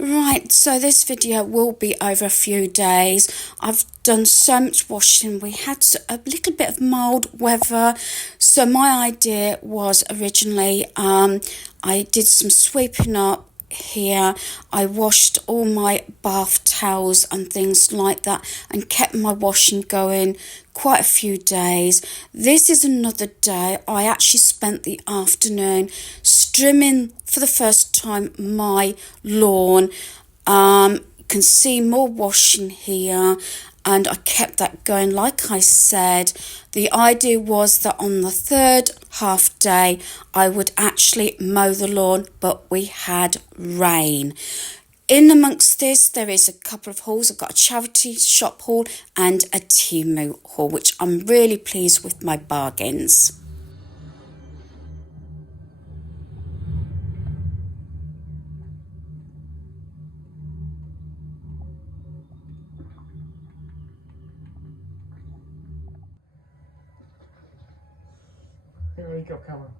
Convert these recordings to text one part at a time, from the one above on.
Right, so this video will be over a few days. I've done so much washing. We had a little bit of mild weather. So my idea was originally, I did some sweeping up here. I washed all my bath towels and things like that and kept my washing going quite a few days. This is another day. I actually spent the afternoon trimming for the first time my lawn. You can see more washing here, and I kept that going. Like I said, the idea was that on the third half day I would actually mow the lawn, but we had rain. In amongst this, there is a couple of hauls. I've got a charity shop haul and a Temu haul, which I'm really pleased with my bargains. Here we go, Cameron.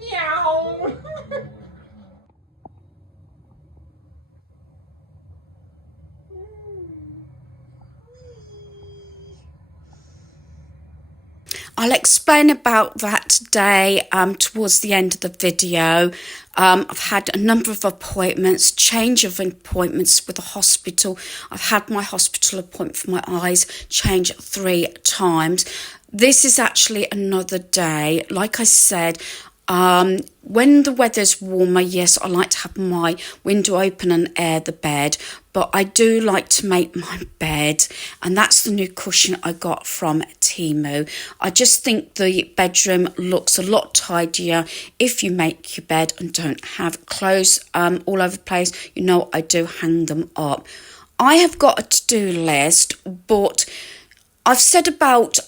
Meow. I'll explain about that today towards the end of the video. I've had a number of appointments, change of appointments with the hospital. I've had my hospital appointment for my eyes changed 3 times. This is actually another day. Like I said, when the weather's warmer, yes, I like to have my window open and air the bed, but I do like to make my bed, and that's the new cushion I got from Temu. I just think the bedroom looks a lot tidier if you make your bed and don't have clothes all over the place. You know, I do hang them up. I have got a to-do list, but I've said about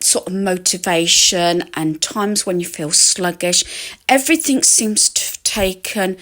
sort of motivation and times when you feel sluggish. Everything seems to have taken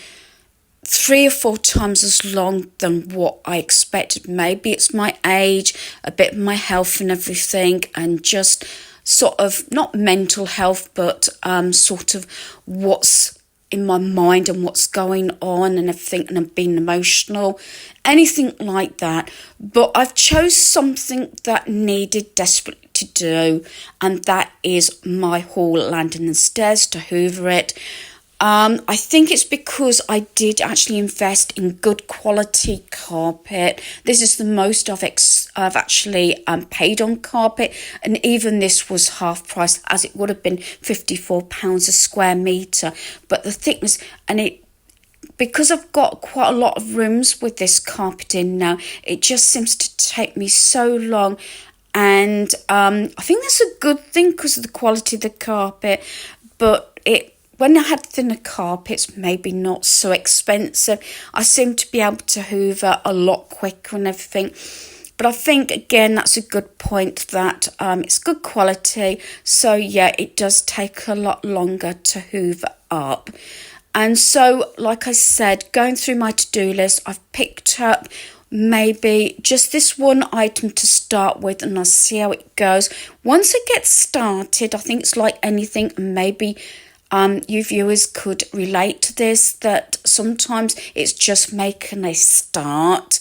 3 or 4 times as long than what I expected. Maybe it's my age, a bit of my health and everything, and just sort of not mental health, but sort of what's in my mind and what's going on and everything, and I'm being emotional, anything like that. But I've chose something that needed desperately to do, and that is my hall landing and stairs, to hoover it. I think it's because I did actually invest in good quality carpet. This is the most I've actually paid on carpet, and even this was half price, as it would have been £54 a square metre. But the thickness, and it, because I've got quite a lot of rooms with this carpet in now, it just seems to take me so long. And I think that's a good thing because of the quality of the carpet, but when I had thinner carpets, maybe not so expensive, I seem to be able to hoover a lot quicker and everything. But I think, again, that's a good point, that it's good quality. So, yeah, it does take a lot longer to hoover up. And so, like I said, going through my to-do list, I've picked up maybe just this one item to start with, and I'll see how it goes. Once it gets started, I think it's like anything, maybe you viewers could relate to this, that sometimes it's just making a start.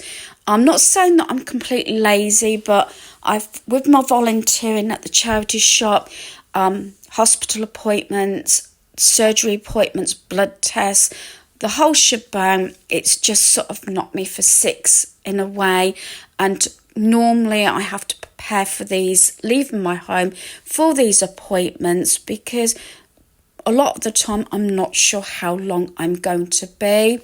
I'm not saying that I'm completely lazy, but with my volunteering at the charity shop, hospital appointments, surgery appointments, blood tests, the whole shebang, it's just sort of knocked me for 6 in a way. And normally I have to prepare for these, leaving my home for these appointments, because a lot of the time I'm not sure how long I'm going to be.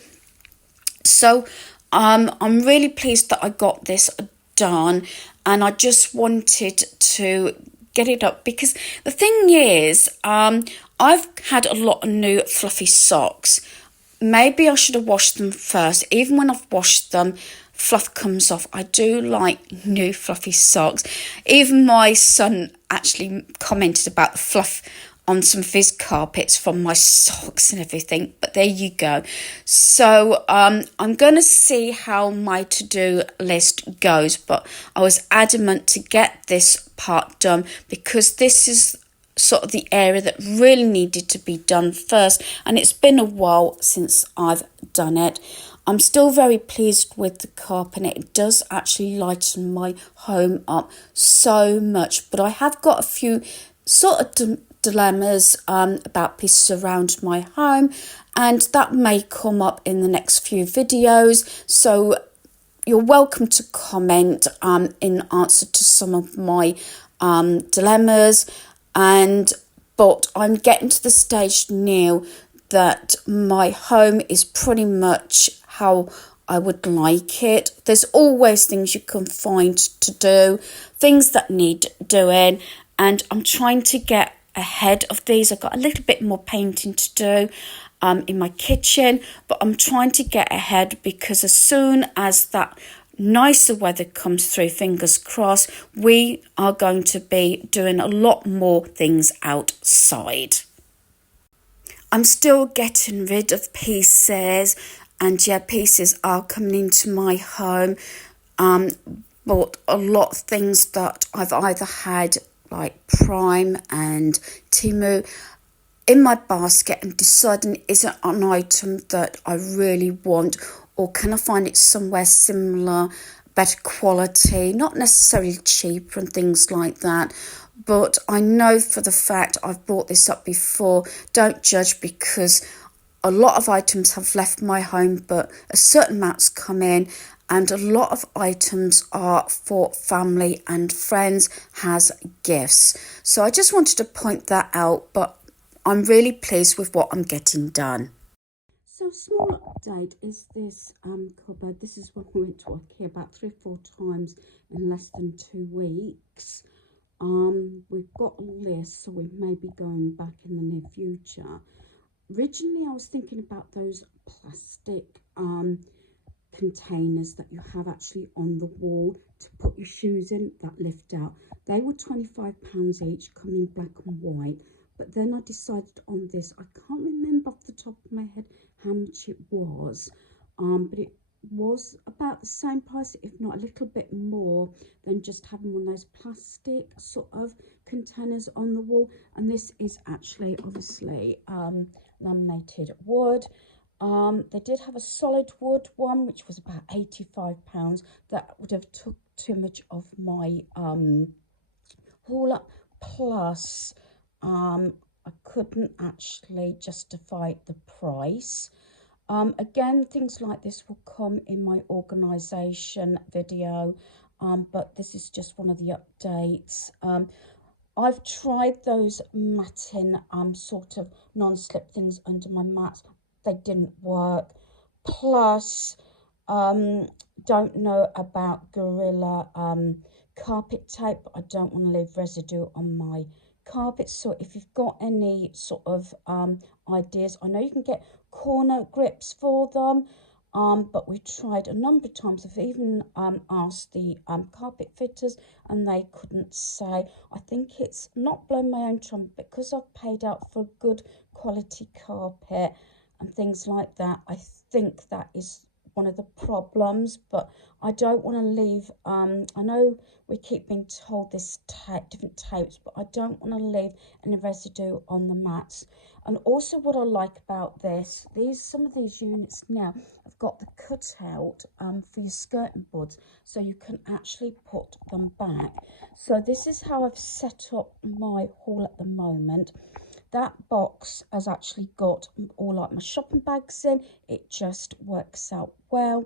So I'm really pleased that I got this done, and I just wanted to get it up, because the thing is, I've had a lot of new fluffy socks. Maybe I should have washed them first. Even when I've washed them, fluff comes off. I do like new fluffy socks. Even my son actually commented about the fluff on some of his carpets from my socks and everything, but there you go. So I'm going to see how my to-do list goes, but I was adamant to get this part done because this is sort of the area that really needed to be done first, and it's been a while since I've done it. I'm still very pleased with the carpet. It does actually lighten my home up so much, but I have got a few sort of dilemmas about pieces around my home, and that may come up in the next few videos, so you're welcome to comment in answer to some of my dilemmas. But I'm getting to the stage now that my home is pretty much how I would like it. There's always things you can find to do, things that need doing, and I'm trying to get ahead of these. I've got a little bit more painting to do in my kitchen, but I'm trying to get ahead because as soon as that nicer weather comes through, fingers crossed, we are going to be doing a lot more things outside. I'm still getting rid of pieces, and yeah, pieces are coming into my home, but a lot of things that I've either had like Prime and Temu in my basket and deciding is it an item that I really want, or can I find it somewhere similar, better quality, not necessarily cheaper and things like that. But I know for the fact I've brought this up before, don't judge, because a lot of items have left my home, but a certain amount's come in, and a lot of items are for family and friends as gifts. So I just wanted to point that out, but I'm really pleased with what I'm getting done. So a small update is this cupboard. This is what I went to IKEA about 3 or 4 times in less than 2 weeks. We've got a list, so we may be going back in the near future. Originally, I was thinking about those plastic containers that you have actually on the wall to put your shoes in that lift out. They were £25 each, come in black and white. But then I decided on this. I can't remember off the top of my head how much it was, but it was about the same price, if not a little bit more, than just having one of those plastic sort of containers on the wall. And this is actually obviously laminated wood. They did have a solid wood one, which was about £85. That would have took too much of my haul up. Plus, I couldn't actually justify the price. Again, things like this will come in my organisation video, but this is just one of the updates. I've tried those matting sort of non-slip things under my mats. They didn't work. Plus, don't know about Gorilla carpet tape. I don't want to leave residue on my carpet. So if you've got any sort of ideas, I know you can get corner grips for them, but we tried a number of times. I've even asked the carpet fitters, and they couldn't say. I think it's not blowing my own trumpet, because I've paid out for good quality carpet and things like that. I think that is one of the problems, but I don't want to leave, I know we keep being told this different tapes, but I don't want to leave any residue on the mats. And also what I like about this, some of these units now have got the cutout for your skirting boards, so you can actually put them back. So this is how I've set up my haul at the moment. That box has actually got all like my shopping bags in. It just works out well.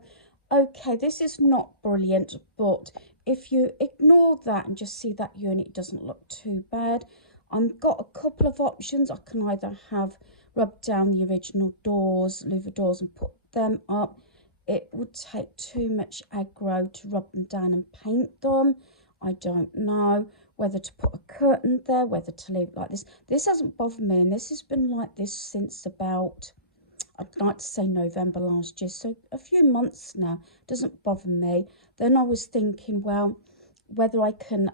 Okay, this is not brilliant, but if you ignore that and just see that unit, it doesn't look too bad. I've got a couple of options. I can either have rubbed down the original doors, louver doors, and put them up. It would take too much aggro to rub them down and paint them. I don't know whether to put a curtain there, whether to leave it like this. This hasn't bothered me, and this has been like this since about, I'd like to say November last year, so a few months now. It doesn't bother me. Then I was thinking, well, whether I can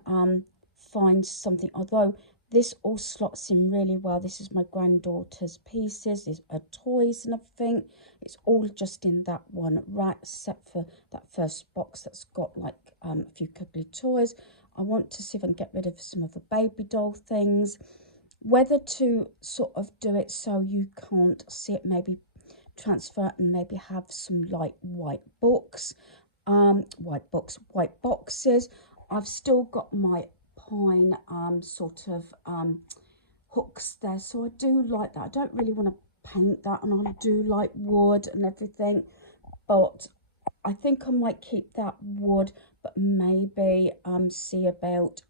find something, although this all slots in really well. This is my granddaughter's pieces, there's her toys and everything. It's all just in that one rack, except for that first box that's got like a few cuddly toys. I want to see if I can get rid of some of the baby doll things. Whether to sort of do it so you can't see it, maybe transfer and maybe have some like white boxes. I've still got my pine hooks there, so I do like that. I don't really want to paint that, and I do like wood and everything, but I think I might keep that wood, but maybe see about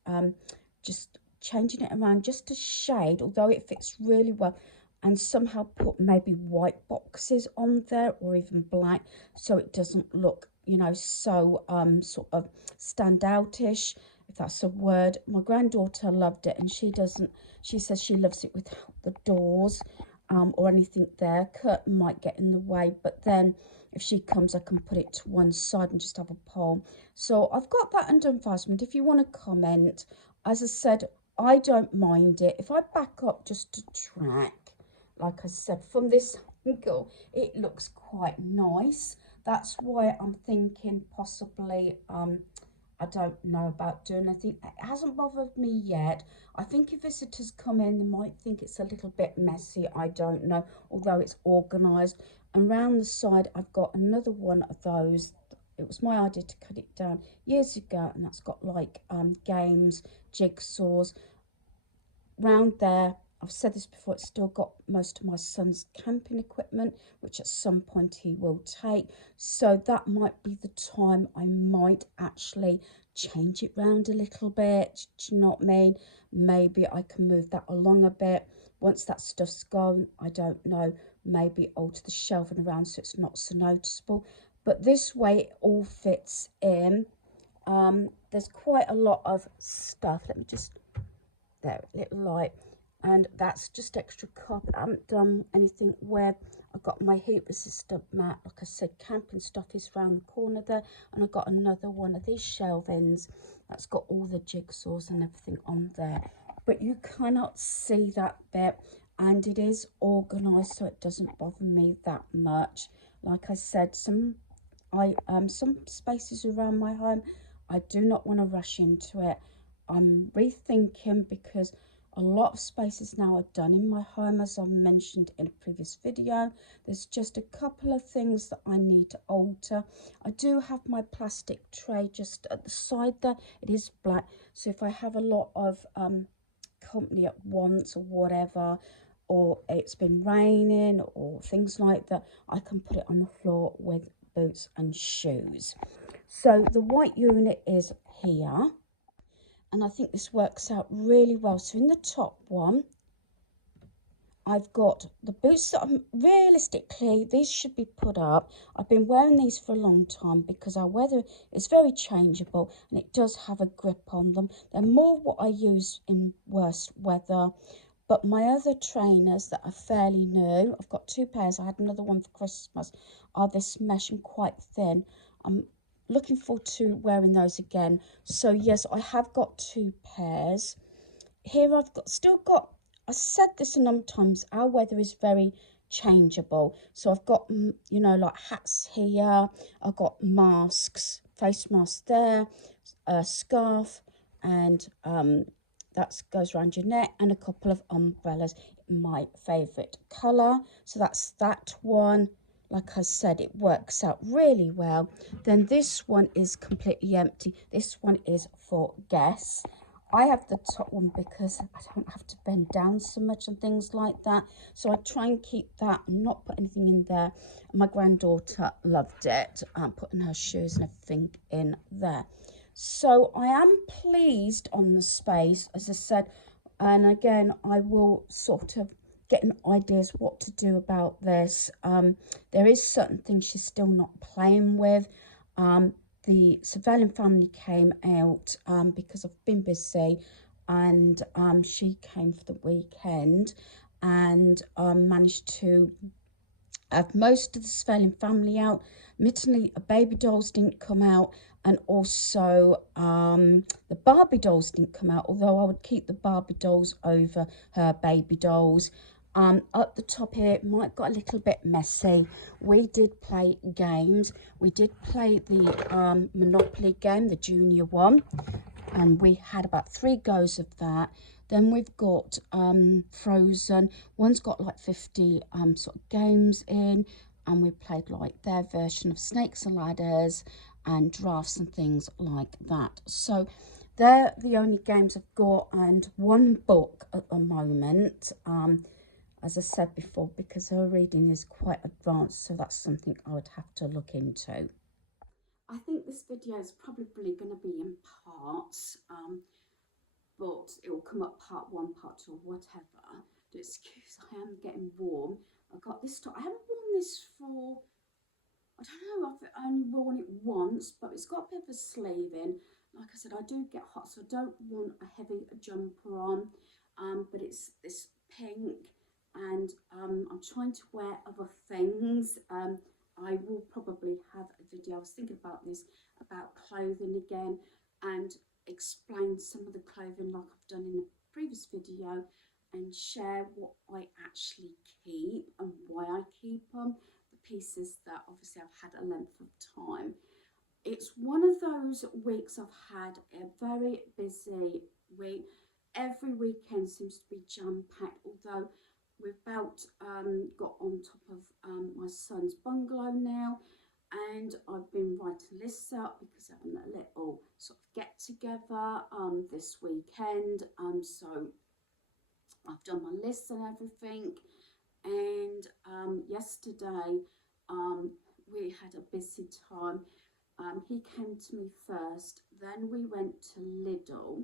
just changing it around just a shade, although it fits really well, and somehow put maybe white boxes on there, or even black, so it doesn't look, you know, so sort of standoutish, if that's a word. My granddaughter loved it, and she says she loves it without the doors or anything there. Curtain might get in the way, but then if she comes, I can put it to one side and just have a pole. So I've got that under advisement. If you want to comment, as I said, I don't mind it. If I back up just a track, like I said, from this angle, it looks quite nice. That's why I'm thinking possibly, I don't know about doing anything. It hasn't bothered me yet. I think if visitors come in, they might think it's a little bit messy. I don't know, although it's organised. And round the side, I've got another one of those. It was my idea to cut it down years ago, and that's got like games, jigsaws. Round there, I've said this before, it's still got most of my son's camping equipment, which at some point he will take. So that might be the time I might actually change it round a little bit. Do you know what I mean? Maybe I can move that along a bit. Once that stuff's gone, I don't know, maybe alter the shelving around so it's not so noticeable. But this way it all fits in. There's quite a lot of stuff. Let me just, there, little light. And that's just extra carpet. I haven't done anything where I've got my heat resistant mat. Like I said, camping stuff is around the corner there. And I've got another one of these shelvings that's got all the jigsaws and everything on there. But you cannot see that bit. And it is organised so it doesn't bother me that much. Like I said, some spaces around my home, I do not want to rush into it. I'm rethinking because a lot of spaces now are done in my home, as I've mentioned in a previous video. There's just a couple of things that I need to alter. I do have my plastic tray just at the side there. It is black, so if I have a lot of company at once or whatever, or it's been raining or things like that, I can put it on the floor with boots and shoes. So the white unit is here. And I think this works out really well. So in the top one, I've got the boots that realistically, these should be put up. I've been wearing these for a long time because our weather is very changeable and it does have a grip on them. They're more what I use in worse weather. But my other trainers that are fairly new, I've got two pairs. I had another one for Christmas, are this mesh and quite thin. I'm looking forward to wearing those again. So yes, I have got two pairs. Here I've still got, I said this a number of times, our weather is very changeable. So I've got, you know, like hats here. I've got masks, face masks there, a scarf, and that goes around your neck, and a couple of umbrellas, my favourite colour. So that's that one. Like I said, it works out really well. Then this one is completely empty. This one is for guests. I have the top one because I don't have to bend down so much and things like that. So I try and keep that and not put anything in there. My granddaughter loved it, putting her shoes and everything in there. So I am pleased on the space, as I said, and again, I will sort of get ideas what to do about this. There is certain things she's still not playing with. The surveilling family came out because I've been busy, and she came for the weekend and managed to I have most of the Svelin family out. Admittedly, Baby Dolls didn't come out, and also the Barbie dolls didn't come out, although I would keep the Barbie dolls over her Baby Dolls. Up the top here, it might got a little bit messy. We did play games. We did play the Monopoly game, the junior one, and we had about 3 goes of that. Then we've got Frozen. One's got like 50 sort of games in, and we played like their version of Snakes and Ladders and drafts and things like that. So they're the only games I've got, and one book at the moment. As I said before, because her reading is quite advanced, so that's something I would have to look into. I think this video is probably going to be in parts, but it will come up part 1, part 2, or whatever. Do excuse, I am getting warm. I got this top. I haven't worn this for, I don't know, I've only worn it once, but it's got a bit of a sleeve in. Like I said, I do get hot, so I don't want a heavy jumper on, but it's this pink, and I'm trying to wear other things. I will probably have a video. I was thinking about this, about clothing again, and explain some of the clothing like I've done in the previous video, and share what I actually keep and why I keep them, the pieces that obviously I've had a length of time. It's one of those weeks I've had a very busy week. Every weekend seems to be jam-packed, although we've about got on top of my son's bungalow now, and I've been writing lists up because I'm having a little sort of get together this weekend. So I've done my lists and everything, and yesterday we had a busy time. He came to me first, then we went to Lidl,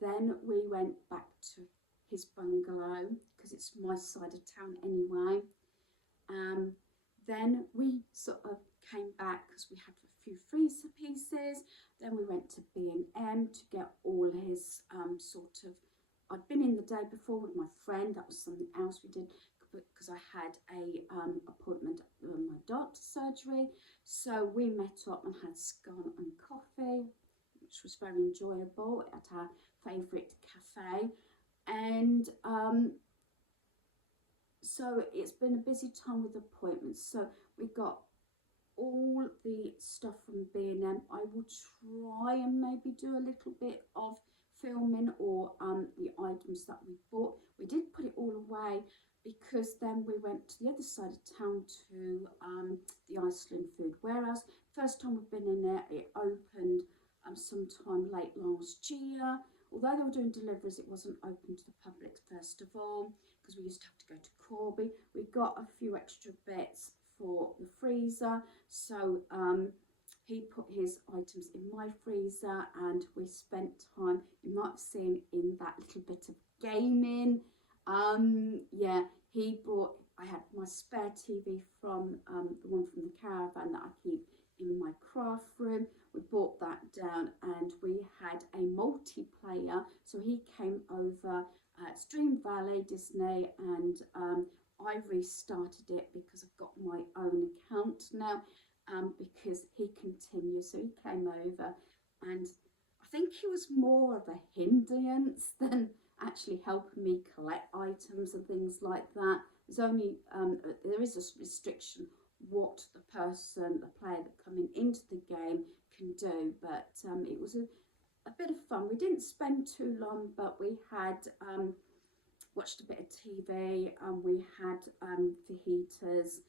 then we went back to his bungalow because it's my side of town anyway. Then we sort of came back because we had a few freezer pieces. Then we went to B&M to get all his sort of, I'd been in the day before with my friend, that was something else we did because I had a appointment with my doctor's surgery. So we met up and had scone and coffee, which was very enjoyable at our favourite cafe. And so it's been a busy time with appointments. So we got all the stuff from B&M. I will try and maybe do a little bit of filming or the items that we bought. We did put it all away because then we went to the other side of town to the Iceland Food Warehouse. First time we've been in there. It opened sometime late last year. Although they were doing deliveries, it wasn't open to the public first of all, because we used to have to go to Corby. We got a few extra bits for the freezer, so he put his items in my freezer, and we spent time, you might have seen in that little bit of gaming. Yeah, he brought, I had my spare TV from the one from the caravan that I keep in my craft room. We brought that down, and we had a multiplayer, so he came over at Stream Valley Disney, and I restarted it because I've got my own account now, because he continues, so he came over, and I think he was more of a hindrance than actually helping me collect items and things like that. There's only there is a restriction what the person, the player that coming into the game can do, but it was a bit of fun. We didn't spend too long, but we had watched a bit of TV, and we had fajitas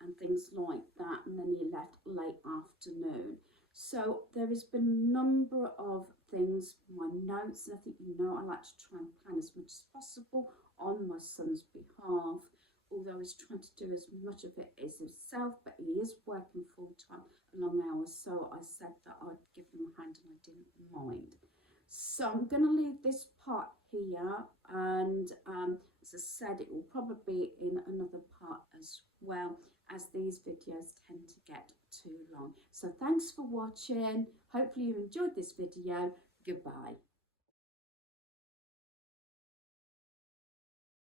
and things like that, and then he left late afternoon. So there has been a number of things, my notes, and I think you know I like to try and plan as much as possible on my son's behalf, although he's trying to do as much of it as himself, but he is working full-time, long hours, so I said that I'd give him a hand, and I didn't mind. So I'm going to leave this part here, and as I said, it will probably be in another part as well, as these videos tend to get too long. So thanks for watching. Hopefully you enjoyed this video. Goodbye.